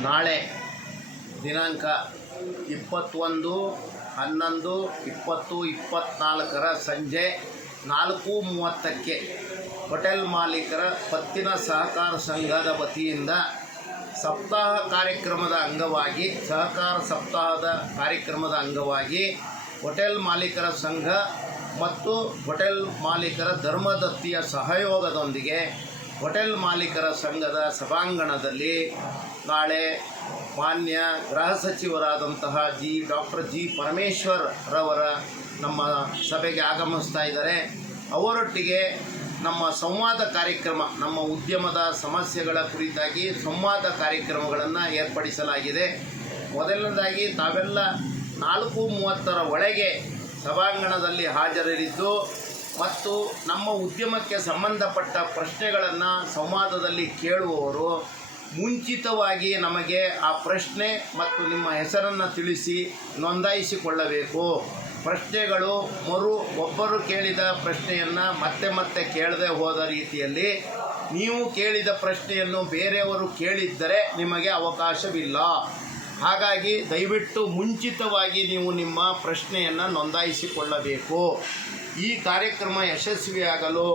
ನಾಳೆ ದಿನಾಂಕ ಇಪ್ಪತ್ತೊಂದು, ಹನ್ನೊಂದು, ಇಪ್ಪತ್ತು ಇಪ್ಪತ್ತ್ನಾಲ್ಕರ ಸಂಜೆ ನಾಲ್ಕು ಮೂವತ್ತಕ್ಕೆ ಹೋಟೆಲ್ ಮಾಲೀಕರ ಪತ್ತಿನ ಸಹಕಾರ ಸಂಘದ ವತಿಯಿಂದ ಸಪ್ತಾಹ ಕಾರ್ಯಕ್ರಮದ ಅಂಗವಾಗಿ, ಸಹಕಾರ ಸಪ್ತಾಹದ ಕಾರ್ಯಕ್ರಮದ ಅಂಗವಾಗಿ ಹೋಟೆಲ್ ಮಾಲೀಕರ ಸಂಘ ಮತ್ತು ಹೋಟೆಲ್ ಮಾಲೀಕರ ಧರ್ಮದತ್ತಿಯ ಸಹಯೋಗದೊಂದಿಗೆ ಹೋಟೆಲ್ ಮಾಲೀಕರ ಸಂಘದ ಸಭಾಂಗಣದಲ್ಲಿ ನಾಳೆ ಮಾನ್ಯ ಗೃಹ ಸಚಿವರಾದಂತಹ ಜಿ, ಡಾಕ್ಟರ್ ಜಿ ಪರಮೇಶ್ವರ್ ರವರ ನಮ್ಮ ಸಭೆಗೆ ಆಗಮಿಸ್ತಾ ಇದ್ದಾರೆ. ಅವರೊಟ್ಟಿಗೆ ನಮ್ಮ ಸಂವಾದ ಕಾರ್ಯಕ್ರಮ, ನಮ್ಮ ಉದ್ಯಮದ ಸಮಸ್ಯೆಗಳ ಕುರಿತಾಗಿ ಸಂವಾದ ಕಾರ್ಯಕ್ರಮಗಳನ್ನು ಏರ್ಪಡಿಸಲಾಗಿದೆ. ಮೊದಲನೇದಾಗಿ ತಾವೆಲ್ಲ ನಾಲ್ಕು ಮೂವತ್ತರ ಒಳಗೆ ಸಭಾಂಗಣದಲ್ಲಿ ಹಾಜರಿದ್ದು ಮತ್ತು ನಮ್ಮ ಉದ್ಯಮಕ್ಕೆ ಸಂಬಂಧಪಟ್ಟ ಪ್ರಶ್ನೆಗಳನ್ನು ಸಂವಾದದಲ್ಲಿ ಕೇಳುವವರು ಮುಂಚಿತವಾಗಿ ನಮಗೆ ಆ ಪ್ರಶ್ನೆ ಮತ್ತು ನಿಮ್ಮ ಹೆಸರನ್ನು ತಿಳಿಸಿ ನೋಂದಾಯಿಸಿಕೊಳ್ಳಬೇಕು. ಪ್ರಶ್ನೆಗಳು ಮರು ಒಬ್ಬರು ಕೇಳಿದ ಪ್ರಶ್ನೆಯನ್ನು ಮತ್ತೆ ಮತ್ತೆ ಕೇಳದೆ ಹೋದ ರೀತಿಯಲ್ಲಿ ನೀವು ಕೇಳಿದ ಪ್ರಶ್ನೆಯನ್ನು ಬೇರೆಯವರು ಕೇಳಿದ್ದರೆ ನಿಮಗೆ ಅವಕಾಶವಿಲ್ಲ. ಹಾಗಾಗಿ ದಯವಿಟ್ಟು ಮುಂಚಿತವಾಗಿ ನೀವು ನಿಮ್ಮ ಪ್ರಶ್ನೆಯನ್ನು ನೋಂದಾಯಿಸಿಕೊಳ್ಳಬೇಕು. ಈ ಕಾರ್ಯಕ್ರಮ ಯಶಸ್ವಿಯಾಗಲು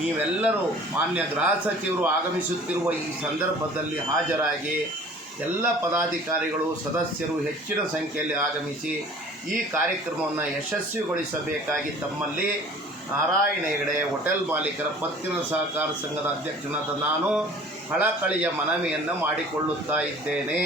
ನೀವೆಲ್ಲರೂ ಮಾನ್ಯ ಗೃಹ ಸಚಿವರು ಆಗಮಿಸುತ್ತಿರುವ ಈ ಸಂದರ್ಭದಲ್ಲಿ ಹಾಜರಾಗಿ ಎಲ್ಲ ಪದಾಧಿಕಾರಿಗಳು, ಸದಸ್ಯರು ಹೆಚ್ಚಿನ ಸಂಖ್ಯೆಯಲ್ಲಿ ಆಗಮಿಸಿ ಈ ಕಾರ್ಯಕ್ರಮವನ್ನು ಯಶಸ್ವಿಗೊಳಿಸಬೇಕಾಗಿ ತಮ್ಮಲ್ಲಿ ನಾರಾಯಣ ಹೆಗಡೆ, ಹೋಟೆಲ್ ಮಾಲೀಕರ ಪತ್ತಿನ ಸಹಕಾರ ಸಂಘದ ಅಧ್ಯಕ್ಷನಾದ ನಾನು ಕಳಕಳಿಯ ಮನವಿಯನ್ನು ಮಾಡಿಕೊಳ್ಳುತ್ತಾ ಇದ್ದೇನೆ.